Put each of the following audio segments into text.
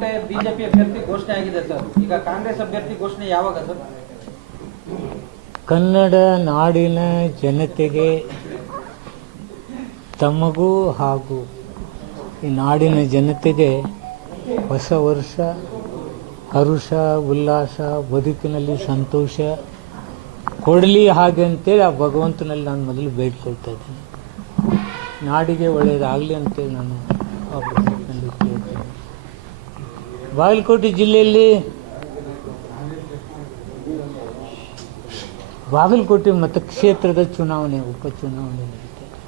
Bagalkot BJP ಅಭ್ಯರ್ಥಿ ಘೋಷಣೆ ಆಗಿದೆ ಸರ್. ಈಗ ಕಾಂಗ್ರೆಸ್ ಅಭ್ಯರ್ಥಿ ಘೋಷಣೆ ಯಾವಾಗ ಸರ್? ಕನ್ನಡ ನಾಡಿನ ಜನತೆಗೆ, ತಮಗೂ ಹಾಗೂ ಈ ನಾಡಿನ ಜನತೆಗೆ ಹೊಸ ವರ್ಷ ಹರುಷ ಉಲ್ಲಾಸ, ಬದುಕಿನಲ್ಲಿ ಸಂತೋಷ ಕೊಡಲಿ ಹಾಗೆ ಅಂತೇಳಿ ಆ ಭಗವಂತನಲ್ಲಿ ನಾನು ಮೊದಲು ಬೇಡ್ಕೊಳ್ತಾ ಇದ್ದೀನಿ. ನಾಡಿಗೆ ಒಳ್ಳೆಯದಾಗಲಿ ಅಂತೇಳಿ ನಾನು ಬಾಗಲಕೋಟೆ ಜಿಲ್ಲೆಯಲ್ಲಿ ಬಾಗಲಕೋಟೆ ಮತಕ್ಷೇತ್ರದ ಚುನಾವಣೆ, ಉಪಚುನಾವಣೆ ನಡೀತಾ ಇದೆ.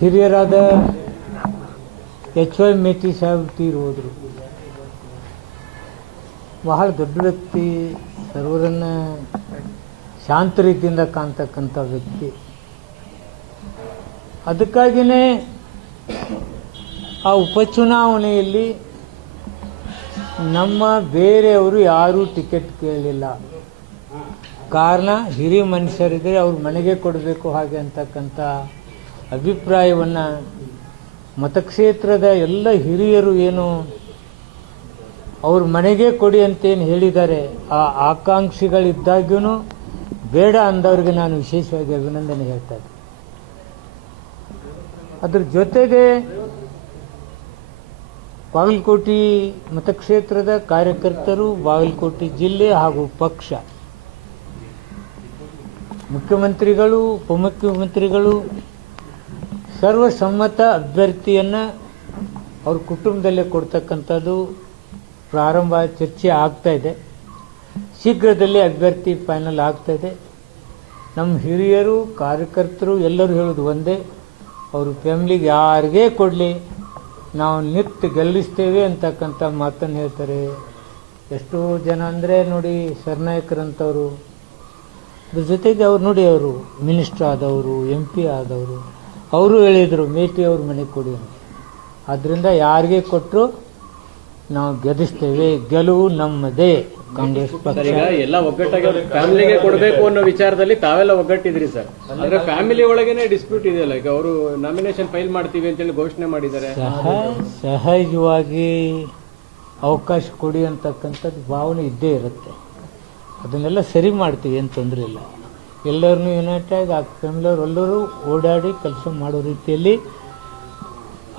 ಹಿರಿಯರಾದ ಎಚ್ ವೈ ಮೇಟಿ ಸಾಹೇಬ್ ತೀರಿ ಹೋದರು. ಬಹಳ ದೊಡ್ಡ ವ್ಯಕ್ತಿ, ಸರ್ವರನ್ನ ಶಾಂತ ರೀತಿಯಿಂದ ಕಾಣ್ತಕ್ಕಂಥ ವ್ಯಕ್ತಿ. ಅದಕ್ಕಾಗಿಯೇ ಆ ಉಪಚುನಾವಣೆಯಲ್ಲಿ ನಮ್ಮ ಬೇರೆಯವರು ಯಾರೂ ಟಿಕೆಟ್ ಕೇಳಲಿಲ್ಲ. ಕಾರಣ ಹಿರಿಯ ಮನುಷ್ಯರಿದ್ದರೆ ಅವ್ರ ಮನೆಗೆ ಕೊಡಬೇಕು ಹಾಗೆ ಅಂತಕ್ಕಂಥ ಅಭಿಪ್ರಾಯವನ್ನು ಮತಕ್ಷೇತ್ರದ ಎಲ್ಲ ಹಿರಿಯರು ಏನು ಅವ್ರ ಮನೆಗೆ ಕೊಡಿ ಅಂತೇನು ಹೇಳಿದ್ದಾರೆ, ಆ ಆಕಾಂಕ್ಷಿಗಳಿದ್ದಾಗ್ಯೂ ಬೇಡ ಅಂದವ್ರಿಗೆ ನಾನು ವಿಶೇಷವಾಗಿ ಅಭಿನಂದನೆ ಹೇಳ್ತಾ ಇದ್ದೆ. ಅದ್ರ ಜೊತೆಗೆ ಬಾಗಲಕೋಟೆ ಮತಕ್ಷೇತ್ರದ ಕಾರ್ಯಕರ್ತರು, ಬಾಗಲಕೋಟೆ ಜಿಲ್ಲೆ ಹಾಗೂ ಪಕ್ಷ, ಮುಖ್ಯಮಂತ್ರಿಗಳು, ಉಪಮುಖ್ಯಮಂತ್ರಿಗಳು ಸರ್ವಸಮ್ಮತ ಅಭ್ಯರ್ಥಿಯನ್ನು ಅವ್ರ ಕುಟುಂಬದಲ್ಲೇ ಕೊಡ್ತಕ್ಕಂಥದ್ದು ಪ್ರಾರಂಭ ಚರ್ಚೆ ಆಗ್ತಾ ಇದೆ. ಶೀಘ್ರದಲ್ಲೇ ಅಭ್ಯರ್ಥಿ ಫೈನಲ್ ಆಗ್ತಾ ಇದೆ. ನಮ್ಮ ಹಿರಿಯರು, ಕಾರ್ಯಕರ್ತರು ಎಲ್ಲರೂ ಹೇಳೋದು ಒಂದೇ, ಅವರು ಫ್ಯಾಮಿಲಿಗೆ ಯಾರಿಗೇ ಕೊಡಲಿ ನಾವು ನಿತ್ಯ ಗೆಲ್ಲಿಸ್ತೇವೆ ಅಂತಕ್ಕಂಥ ಮಾತನ್ನು ಹೇಳ್ತಾರೆ. ಎಷ್ಟೋ ಜನ ಅಂದರೆ ನೋಡಿ, ಸರ್ನಾಯಕರಂಥವರು, ಅದ್ರ ಜೊತೆಗೆ ಅವ್ರು ನೋಡಿ, ಅವರು ಮಿನಿಸ್ಟರ್ ಆದವರು, MP ಆದವರು, ಅವರು ಹೇಳಿದರು ಮೇಟಿ ಅವ್ರ ಮನೆಗೆ ಕೊಡಿ ಅಂತ. ಆದ್ದರಿಂದ ಯಾರಿಗೆ ಕೊಟ್ಟರು ನಾವು ಗೆಲ್ಲಿಸ್ತೇವೆ, ಗೆಲುವು ನಮ್ಮದೇ. ಕಾಂಗ್ರೆಸ್ ಪಕ್ಷ ಎಲ್ಲ ಒಗ್ಗಟ್ಟಾಗಿ ಫ್ಯಾಮಿಲಿಗೆ ಕೊಡಬೇಕು ಅನ್ನೋ ವಿಚಾರದಲ್ಲಿ ತಾವೆಲ್ಲ ಒಗ್ಗಟ್ಟಿದ್ರಿ ಸರ್. ಆದ್ರೆ ಫ್ಯಾಮಿಲಿ ಒಳಗೇನೆ ಡಿಸ್ಪ್ಯೂಟ್ ಇದೆಯಲ್ಲ. ಈಗ ಅವರು ನಾಮಿನೇಷನ್ ಫೈಲ್ ಮಾಡ್ತೀವಿ ಅಂತೇಳಿ ಘೋಷಣೆ ಮಾಡಿದ್ದಾರೆ. ಸಹಜವಾಗಿ ಅವಕಾಶ ಕೊಡಿ ಅಂತಕ್ಕಂಥದ್ದು ಭಾವನೆ ಇದ್ದೇ ಇರುತ್ತೆ. ಅದನ್ನೆಲ್ಲ ಸರಿ ಮಾಡ್ತೀವಿ ಏನು ತೊಂದರೆ ಇಲ್ಲ. ಎಲ್ಲರನ್ನೂ ಯುನೈಟ್ ಆಗಿ ಆ ಫ್ಯಾಮಿಲಿಯವ್ರು ಎಲ್ಲರೂ ಓಡಾಡಿ ಕೆಲಸ ಮಾಡೋ ರೀತಿಯಲ್ಲಿ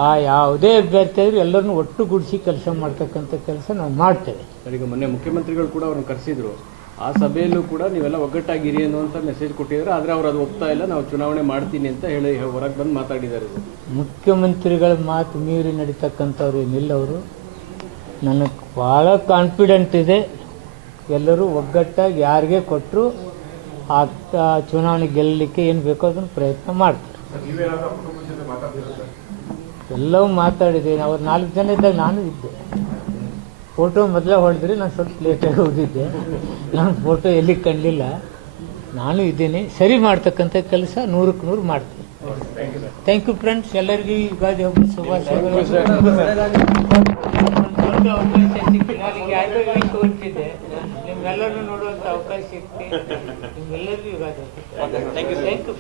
ಆ ಯಾವುದೇ ಅಭ್ಯರ್ಥಿ ಆದರೂ ಎಲ್ಲರನ್ನೂ ಒಟ್ಟುಗೂಡಿಸಿ ಕೆಲಸ ಮಾಡ್ತಕ್ಕಂಥ ಕೆಲಸ ನಾವು ಮಾಡ್ತೇವೆ. ಈಗ ಮೊನ್ನೆ ಮುಖ್ಯಮಂತ್ರಿಗಳು ಕೂಡ ಅವ್ರನ್ನ ಕರೆಸಿದ್ರು. ಆ ಸಭೆಯಲ್ಲೂ ಕೂಡ ನೀವೆಲ್ಲ ಒಗ್ಗಟ್ಟಾಗಿರಿ ಅನ್ನುವಂಥ ಮೆಸೇಜ್ ಕೊಟ್ಟಿದ್ದಾರೆ. ಆದರೆ ಅವ್ರು ಅದು ಒಪ್ತಾ ಇಲ್ಲ, ನಾವು ಚುನಾವಣೆ ಮಾಡ್ತೀನಿ ಅಂತ ಹೇಳಿ ಹೊರಗೆ ಬಂದು ಮಾತಾಡಿದ್ದಾರೆ. ಮುಖ್ಯಮಂತ್ರಿಗಳ ಮಾತು ಮೀರಿ ನಡೀತಕ್ಕಂಥವ್ರು ಏನಿಲ್ಲ. ಅವರು ನನಗೆ ಭಾಳ ಕಾನ್ಫಿಡೆಂಟ್ ಇದೆ, ಎಲ್ಲರೂ ಒಗ್ಗಟ್ಟಾಗಿ ಯಾರಿಗೆ ಕೊಟ್ಟರು ಆ ಚುನಾವಣೆ ಗೆಲ್ಲಲಿಕ್ಕೆ ಏನು ಬೇಕೋ ಅದನ್ನು ಪ್ರಯತ್ನ ಮಾಡ್ತಾರೆ. ಎಲ್ಲವೂ ಮಾತಾಡಿದ್ದೀನಿ. ಅವ್ರು 4 ಜನ ಇದ್ದಾಗ ನಾನು ಇದ್ದೆ. ಫೋಟೋ ಮೊದಲೇ ಹೊಡೆದ್ರಿ, ನಾನು ಸ್ವಲ್ಪ ಲೇಟಾಗಿ ಹೋಗಿದ್ದೆ. ನಾನು ಫೋಟೋ ಎಲ್ಲಿ ಕಂಡಿಲ್ಲ, ನಾನು ಇದ್ದೀನಿ. ಸರಿ ಮಾಡ್ತಕ್ಕಂಥ ಕೆಲಸ 100ಕ್ಕೆ 100 ಮಾಡ್ತೀನಿ. Thank you friends. ಎಲ್ಲರಿಗೂ ಯುಗಾದಿ ಹಬ್ಬದ ಶುಭಾಶಯಗಳು. ತೋರಿಸಿದೆ ನಿಮ್ಮೆಲ್ಲರೂ ನೋಡುವಂಥ ಅವಕಾಶ ಸಿಕ್ತಿ. ನಿಮ್ಮೆಲ್ಲರಿಗೂ ಯುಗಾದಿ. Thank you friends.